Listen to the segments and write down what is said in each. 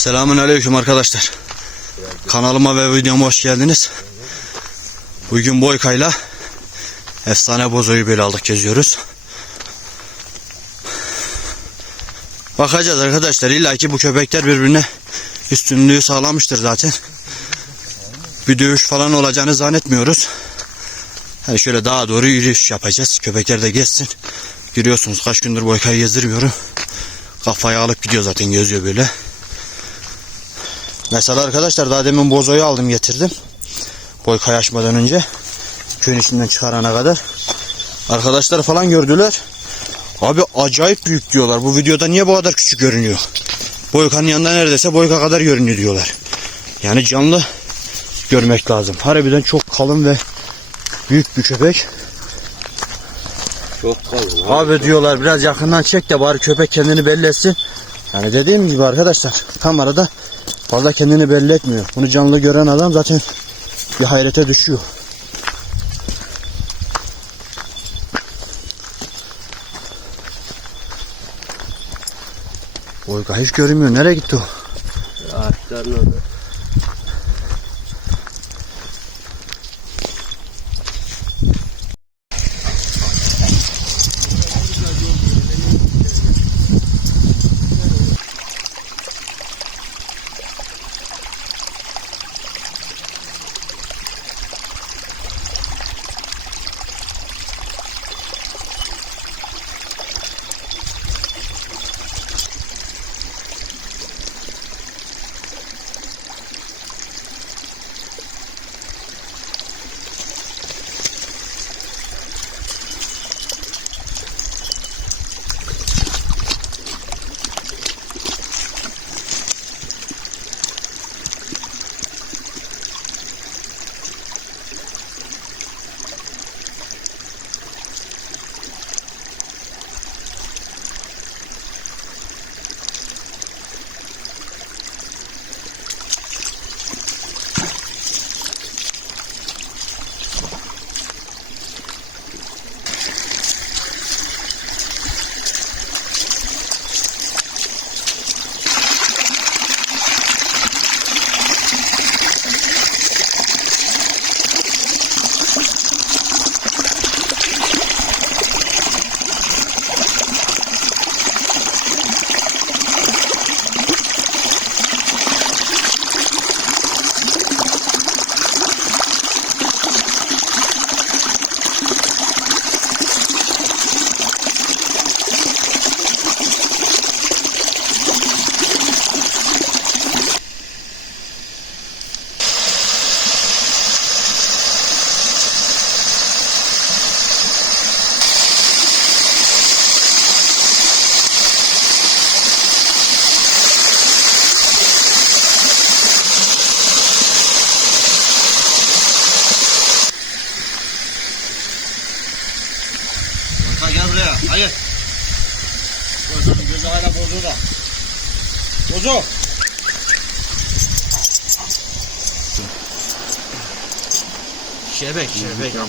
Selamun aleyküm arkadaşlar. Kanalıma ve videoma hoş geldiniz. Bugün Boyka'yla efsane bozoyu böyle aldık geziyoruz. Bakacağız arkadaşlar. İlla ki bu köpekler birbirine üstünlüğü sağlamıştır zaten. Bir dövüş falan olacağını zannetmiyoruz. Hani şöyle daha doğru yürüyüş yapacağız. Köpekler de geçsin. Görüyorsunuz kaç gündür Boyka'yı gezdirmiyorum. Kafayı alıp gidiyor zaten geziyor böyle. Mesela arkadaşlar daha demin bozoyu aldım getirdim. Boykayı açmadan önce. Köyün içinden çıkarana kadar. Arkadaşlar falan gördüler. Abi acayip büyük diyorlar. Bu videoda niye bu kadar küçük görünüyor? Boykanın yanında neredeyse boyka kadar görünüyor diyorlar. Yani canlı görmek lazım. Harbiden çok kalın ve büyük bir köpek. Çok kalın. Abi diyorlar biraz yakından çek de bari köpek kendini belli etsin. Yani dediğim gibi arkadaşlar kamerada fazla kendini belli etmiyor. Bunu canlı gören adam zaten bir hayrete düşüyor. Boyka hiç görünmüyor. Nereye gitti o? Ağaçların.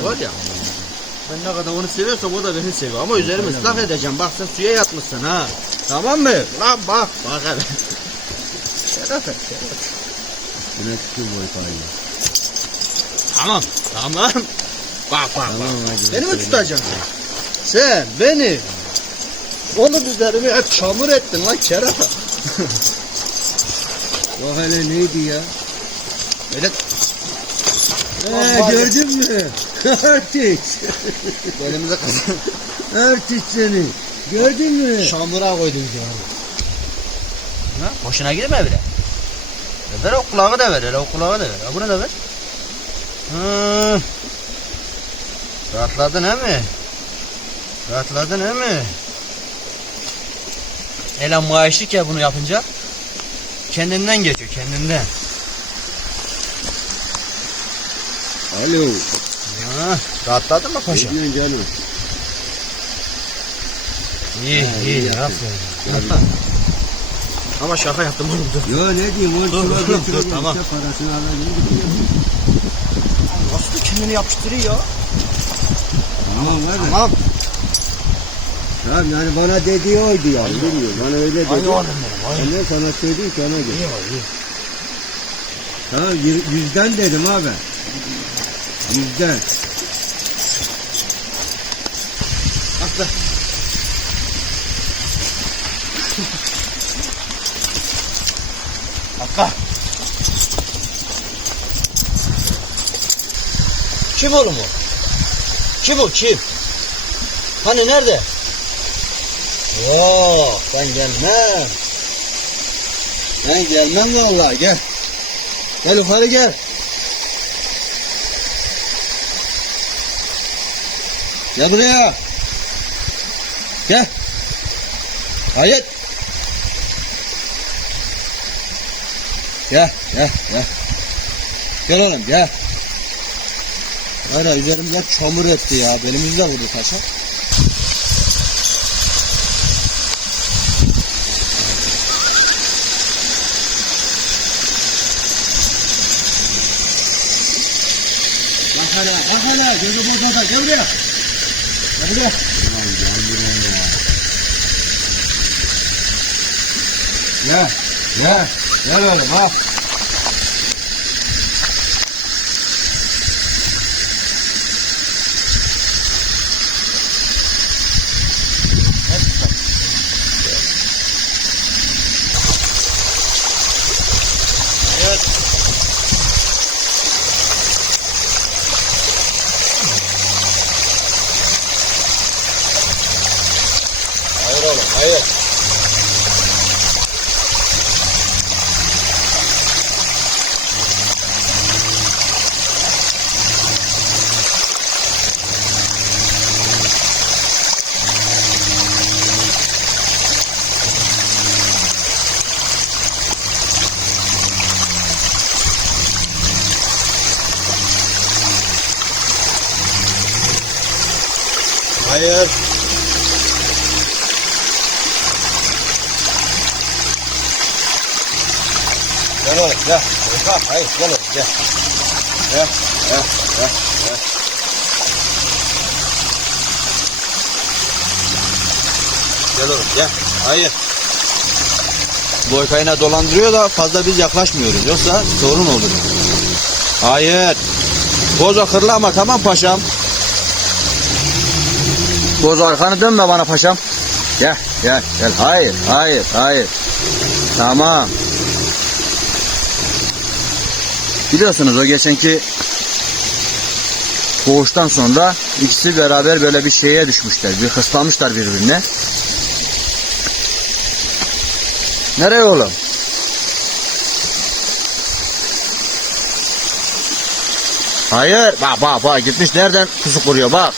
Ama var ya. Ben ne kadar onu seviyorsam o da beni seviyor. Ama üzerimi ıslah edeceğim. Bak sen suya yatmışsın ha. Tamam mı? Lan bak. Bak hele. Şeref et. Yine çıkıyor boykayla. Tamam. Tamam. Bak bak Tamam bak. Beni mi tutacaksın? Sen beni. Onun üzerimi hep çamur ettin lan et. O hele neydi ya? Öyle Ee, gördün mü? Artist. elimize kazan. Artist seni. Gördün mü? Çamura koydun ya. Ha? Hoşuna girme bile. E ver o kulağı da ver, o kulağı da ver. Bunu da ver. Hı. Rahatladın he mi? Rahatladın he mi? Hele maaşlık ya bunu yapınca. Kendinden geçiyor, kendinden. Alo. Ha, rahatladın mı paşa? Ne diyorsun canım? İyi, Ha, iyi, iyi aferin. Ama şaka yaptım oğlum dur. Yo ne diyeyim? O Dur, dur, dur, götürüyorum tamam. işte parasını alacağım. Nasıl kendini yapıştırıyor ya? Tamam var ya. Tamam. Tamam yani bana dediği oydu yani. Bilmiyorum. Bana öyle dedi. Aynı oğlum benim. Aynı. Sana söyleyeyim ki ona göre. İyi var iyi. Tamam yü- yüzden dedim abi. Yüzden. Kim oğlum o? Kim o kim? Hani nerede? Yok ben gelmem. Ben gelmem vallahi gel. Gel yukarı gel. Gel buraya. Gel. Hayır. Gel, gel, gel. Gel oğlum, gel. Hayır, üzerimde çamur etti ya. Belimizi de vurdu taşa. Bak hala, bak hala. Gözü bozada, gel buraya. Gel buraya. Gel, gel. Gel oğlum, ha. Hayır. Gel oğlum gel. Kalk hayır gel oğlum gel. Gel gel gel gel. Gel oğlum gel. Hayır. Boy kayına dolandırıyor da fazla biz yaklaşmıyoruz. Yoksa sorun olur. Hayır. Boz kırlama tamam paşam. Boz arkanı dönme bana paşam. Gel gel gel. Hayır hayır hayır. Tamam. Biliyorsunuz o geçenki boğuştan sonra ikisi beraber böyle bir şeye düşmüşler. Bir hıslamışlar birbirine. Nereye oğlum? Hayır. Bak bak bak gitmiş nereden pusu kuruyor bak.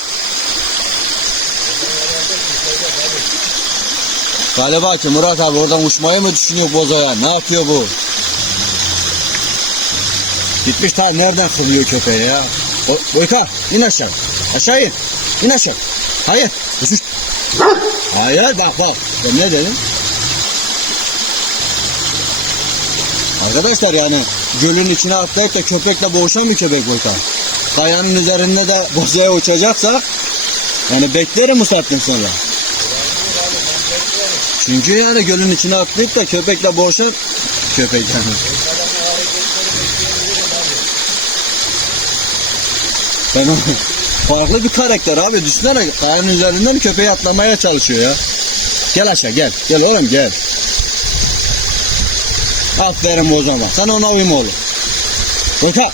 Galiba ki Murat abi oradan uçmayı mı düşünüyor bozaya? Ne yapıyor bu? Gitmiş ta nereden kılıyor köpeği ya? Bo Boyka in aşağı. Aşağı in. İn aşağı. Hayır. Uçuş. Hayır bak bak. Ben ne dedim? Arkadaşlar yani gölün içine atlayıp da köpekle boğuşan bir köpek Boyka. Kayanın üzerinde de bozaya uçacaksa yani beklerim bu saatten sonra. Çünkü yani gölün içine atlayıp da köpekle boğuşan köpek yani. Ben o- farklı bir karakter abi. Düşünsene kayanın üzerinden köpeği atlamaya çalışıyor ya. Gel aşağı gel. Gel oğlum gel. Aferin o zaman. Sen ona uyma oğlum. Boyka.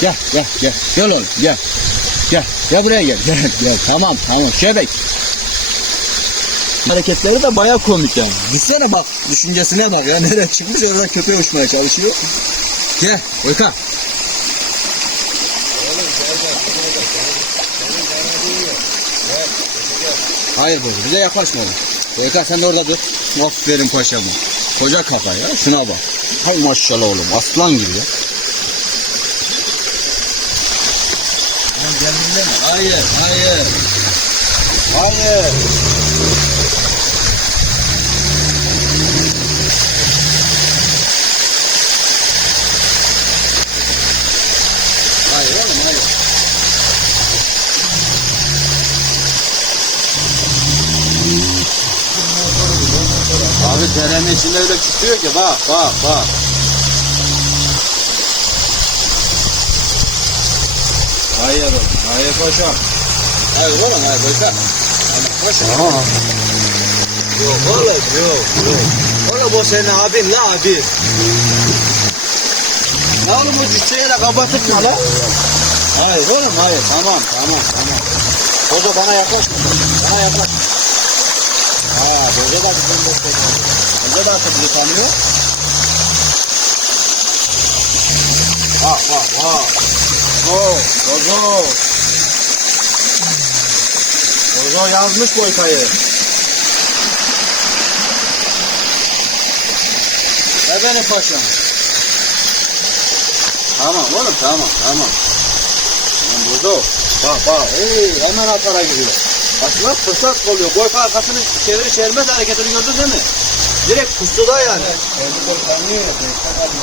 Gel gel gel. Gel oğlum gel. Gel. Gel buraya gel. Gel gel. Tamam tamam. Şebek. Hareketleri de baya komik yani. Düşünsene bak. Düşüncesine bak ya. Nereye çıkmış oradan köpeğe uçmaya çalışıyor. Gel. Boyka. Hayır boyka bize yaklaşma oğlum. Boyka sen de orada dur. Aferin paşama. Koca kafa ya şuna bak. Hay maşallah oğlum aslan gibi ya. Hayır. Hayır. Hayır oğlum hayır. Abi derenin içinde öyle çıkıyor ki bak bak bak. Hayır oğlum. Hayır paşam. Hayır oğlum hayır boyka. Hayır boşa. Yok oğlum yok yok. Oğlum o senin abin la abi. Ya oğlum o cücceyi de kapatırma la. Hayır oğlum hayır tamam tamam tamam. Bozo bana yaklaş. Bana yaklaş. Da bizim dostum. Bozo da artık bizi tanıyor. Bak bak bak. Oh, Bozo. Bozo yazmış boykayı. Ne benim paşam? Tamam oğlum tamam tamam. Tamam Bozo. Bak bak hey, hemen atara giriyor. Bak fırsat oluyor. Boyka arkasını çeviri çevirmez hareketini gördün değil mi? Direkt pusuda yani.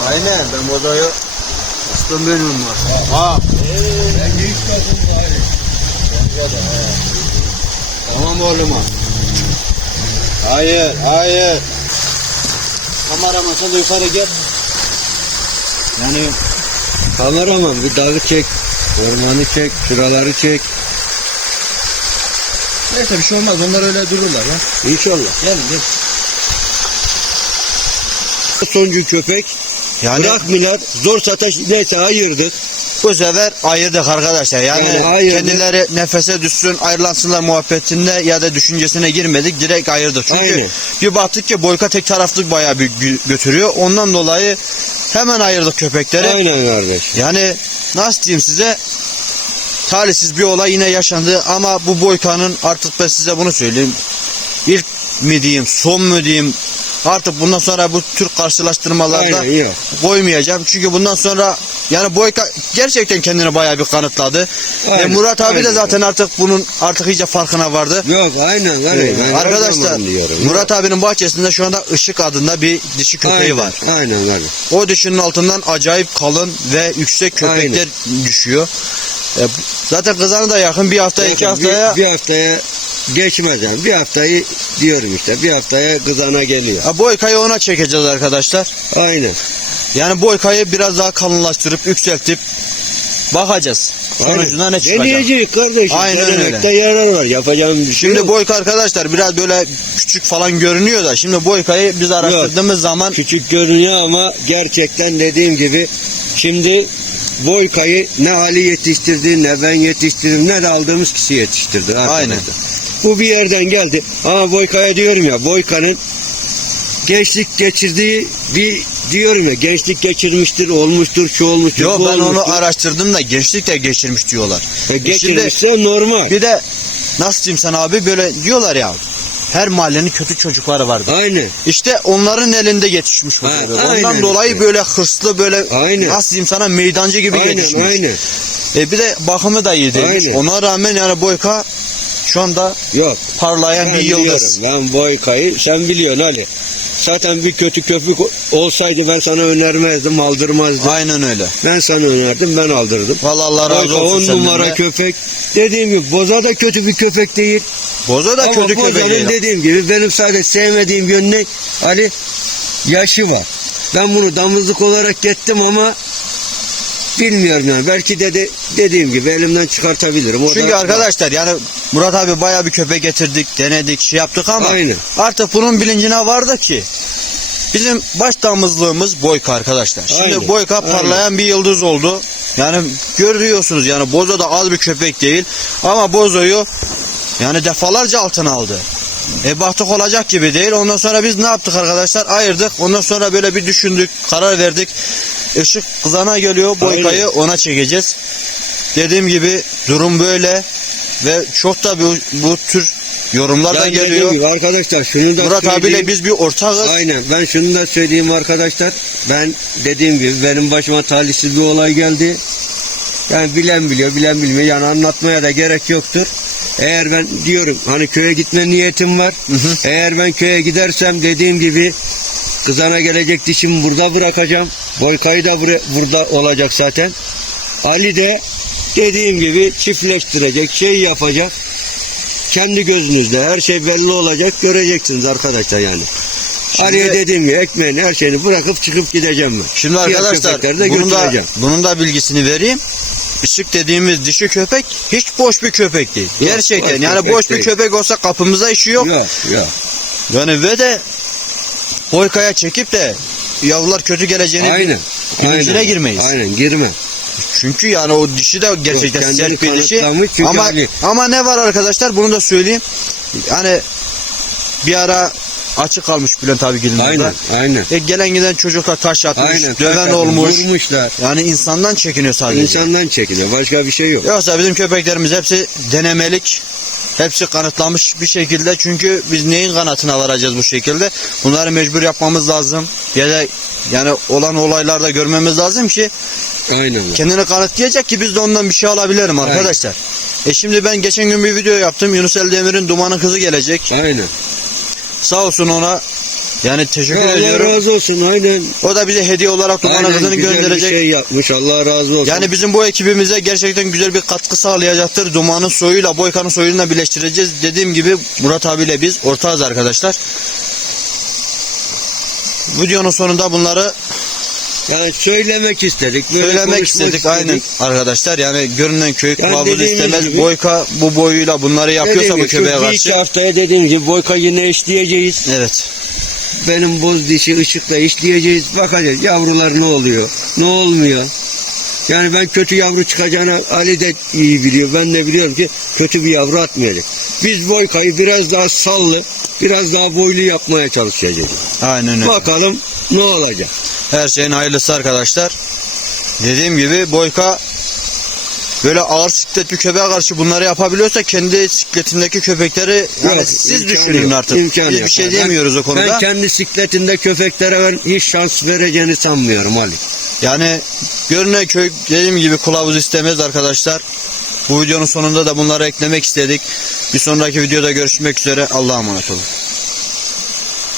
Aynen ben Bozo'yu Üstüm benim var. Ha. Ben hiç kadın bari. Tamam oğlum ha. Hayır, hayır. Kameraman sen de yukarı gel. Yani kameraman bir dağı çek. Ormanı çek. Şuraları çek. Neyse bir şey olmaz. Onlar öyle dururlar ya. İnşallah. Gelin gel. Sonuncu köpek. Yani Bırakmıyorlar. Zor sataş neyse ayırdık. bu sefer ayırdık arkadaşlar. Yani, Yani ayırdık. kendileri nefese düşsün ayrılansınlar muhabbetinde ya da düşüncesine girmedik. Direkt ayırdık. Çünkü Aynen. bir baktık ki boyka tek taraflı bayağı bir gö- götürüyor. Ondan dolayı hemen ayırdık köpekleri. Aynen kardeş. Yani nasıl diyeyim size talihsiz bir olay yine yaşandı ama bu boykanın artık ben size bunu söyleyeyim. İlk mi diyeyim son mu diyeyim artık bundan sonra bu tür karşılaştırmalarda Aynen yok. koymayacağım. Çünkü bundan sonra yani Boyka gerçekten kendini bayağı bir kanıtladı. Aynen, Murat abi de aynen. zaten artık bunun artık iyice farkına vardı. Yok aynen. Ben her Arkadaşlar. Murat abinin bahçesinde şu anda Işık adında bir dişi köpeği aynen, var. Aynen kardeş. O dişinin altından acayip kalın ve yüksek köpekler düşüyor. E, zaten kızanı da yakın bir hafta iki haftaya bir, bir haftaya geçmez yani. Bir haftayı diyorum işte. Bir haftaya kızana geliyor. Ha, Boyka'yı ona çekeceğiz arkadaşlar. Aynen. Yani Boyka'yı biraz daha kalınlaştırıp yükseltip bakacağız. Sonucunda ne çıkacak? Deneyeceğiz kardeşim. Aynen öyle. Denemekte yarar var. Yapacağım bir şey Şimdi yok. Boyka arkadaşlar biraz böyle küçük falan görünüyor da şimdi Boyka'yı biz araştırdığımız zaman Küçük görünüyor ama gerçekten dediğim gibi şimdi Boyka'yı ne Ali yetiştirdi ne ben yetiştirdim ne de aldığımız kişi yetiştirdi. arkadaşlar. Aynen. Bu bir yerden geldi. Ama Boyka'ya diyorum ya Boyka'nın gençlik geçirdiği bir diyorum ya gençlik geçirmiştir, olmuştur, şu olmuştur, Yo bu ben onu araştırdım da gençlik de geçirmiş diyorlar. E, geçirmişse normal. Bir de nasıl diyeyim sana abi böyle diyorlar ya her mahallenin kötü çocukları vardı. Aynen. İşte onların elinde yetişmiş bu Ha, köpek. aynen Ondan dolayı işte. böyle hırslı böyle Aynen. nasıl diyeyim sana meydancı gibi Aynen, yetişmiş. aynen. E bir de bakımı da iyi değilmiş. Aynen. Ona rağmen yani Boyka şu anda Yok. parlayan Ben bir biliyorum. yıldız. Ben Boyka'yı sen biliyorsun Ali. Zaten bir kötü köpük olsaydı ben sana önermezdim, aldırmazdım. Aynen öyle. Ben sana önerdim, ben aldırdım. Vallahi Allah razı olsun on numara de. köpek. Dediğim gibi Boza da kötü bir köpek değil. Bozo da Ama kötü köpek değil. dediğim gibi benim sadece sevmediğim yönü ne? Ali yaşı var. Ben bunu damızlık olarak gettim ama bilmiyorum yani. Belki de, de dediğim gibi elimden çıkartabilirim. O Çünkü da- arkadaşlar yani Murat abi bayağı bir köpek getirdik, denedik, şey yaptık ama Aynen. artık bunun bilincine vardı ki bizim baş damızlığımız Boyka arkadaşlar. Şimdi Aynen, Boyka aynen. parlayan bir yıldız oldu. Yani görüyorsunuz yani Bozo da az bir köpek değil ama Bozo'yu yani defalarca altına aldı. E baktık olacak gibi değil. Ondan sonra biz ne yaptık arkadaşlar? Ayırdık. Ondan sonra böyle bir düşündük, karar verdik. Işık kızana geliyor. Boyka'yı ona çekeceğiz. Dediğim gibi durum böyle ve çok da bu, bu tür yorumlar da Ben dediğim geliyor. gibi arkadaşlar şunu da Murat söyleyeyim. abiyle biz bir ortağız. Aynen ben şunu da söyleyeyim arkadaşlar. Ben dediğim gibi benim başıma talihsiz bir olay geldi. Yani bilen biliyor bilen bilmiyor yani anlatmaya da gerek yoktur. Eğer ben diyorum hani köye gitme niyetim var. Hı hı. Eğer ben köye gidersem dediğim gibi kızana gelecek dişimi burada bırakacağım. Boykayı da bura- burada olacak zaten. Ali de dediğim gibi çiftleştirecek şey yapacak. Kendi gözünüzde her şey belli olacak göreceksiniz arkadaşlar yani. Araya dediğim gibi ekmeğini her şeyini bırakıp çıkıp gideceğim ben. Şimdi arkadaşlar de bunun da, bunun da bilgisini vereyim. Işık dediğimiz dişi köpek hiç boş bir köpek değil. Yok, Gerçekten boş yani köpek boş bir değil. köpek olsa kapımıza işi yok. Yok yok. Yani ve de boykaya çekip de yavrular kötü geleceğini Aynen. aynen, girmeyiz. Aynen girme. Çünkü yani o dişi de gerçekten kendini sert bir dişi. çünkü Ama hani- ama ne var arkadaşlar bunu da söyleyeyim. Yani bir ara açık kalmış Bülent abi gelin Aynen aynen. E, gelen giden çocuklar taş atmış, Aynen. döven Hakikaten olmuş. Vurmuşlar. Yani insandan çekiniyor sadece. İnsandan çekiliyor. Başka bir şey yok. Yoksa bizim köpeklerimiz hepsi denemelik. Hepsi kanıtlanmış bir şekilde çünkü biz neyin kanatına varacağız bu şekilde? Bunları mecbur yapmamız lazım. Ya da yani olan olaylarda görmemiz lazım ki Aynen. kendini kanıtlayacak ki biz de ondan bir şey alabilirim arkadaşlar. E şimdi ben geçen gün bir video yaptım. Yunus Eldemir'in Dumanın Kızı gelecek. Aynen. Sağ olsun ona yani teşekkür Allah ediyorum. razı olsun. Aynen. O da bize hediye olarak Dumanın Aynen Kızı'nı güzel gönderecek. bir şey yapmış. Allah razı olsun. Yani bizim bu ekibimize gerçekten güzel bir katkı sağlayacaktır. Dumanın soyuyla Boykan'ın soyunu da birleştireceğiz. Dediğim gibi Murat abiyle biz ortağız arkadaşlar. Videonun sonunda bunları yani söylemek istedik. Böyle söylemek konuşmak istedik. Aynen arkadaşlar. Yani görünen köy Yani kılavuz dediğimiz istemez. gibi- Boyka bu boyuyla bunları yapıyorsa Dediğim bu gibi, şu köpeğe bir iki karşı. haftaya dediğim gibi boyka yine işleyeceğiz. Evet. Benim boz dişi ışıkla işleyeceğiz. Bakacağız yavrular ne oluyor. Ne olmuyor. Yani ben kötü yavru çıkacağını Ali de iyi biliyor. Ben de biliyorum ki kötü bir yavru atmayacak. Biz boykayı biraz daha sallı, biraz daha boylu yapmaya çalışacağız. Aynen öyle. Bakalım ne olacak. Her şeyin hayırlısı arkadaşlar. Dediğim gibi Boyka böyle ağır sikletli köpeğe karşı bunları yapabiliyorsa kendi sikletindeki köpekleri yani Yok, siz düşünün yok, artık. imkanı Biz yok. bir şey Ben- diyemiyoruz o konuda. Ben kendi sikletinde köpeklere ben hiç şans vereceğini sanmıyorum Ali. Yani görünen köy dediğim gibi kılavuz istemez arkadaşlar. Bu videonun sonunda da bunları eklemek istedik. Bir sonraki videoda görüşmek üzere. Allah'a emanet olun.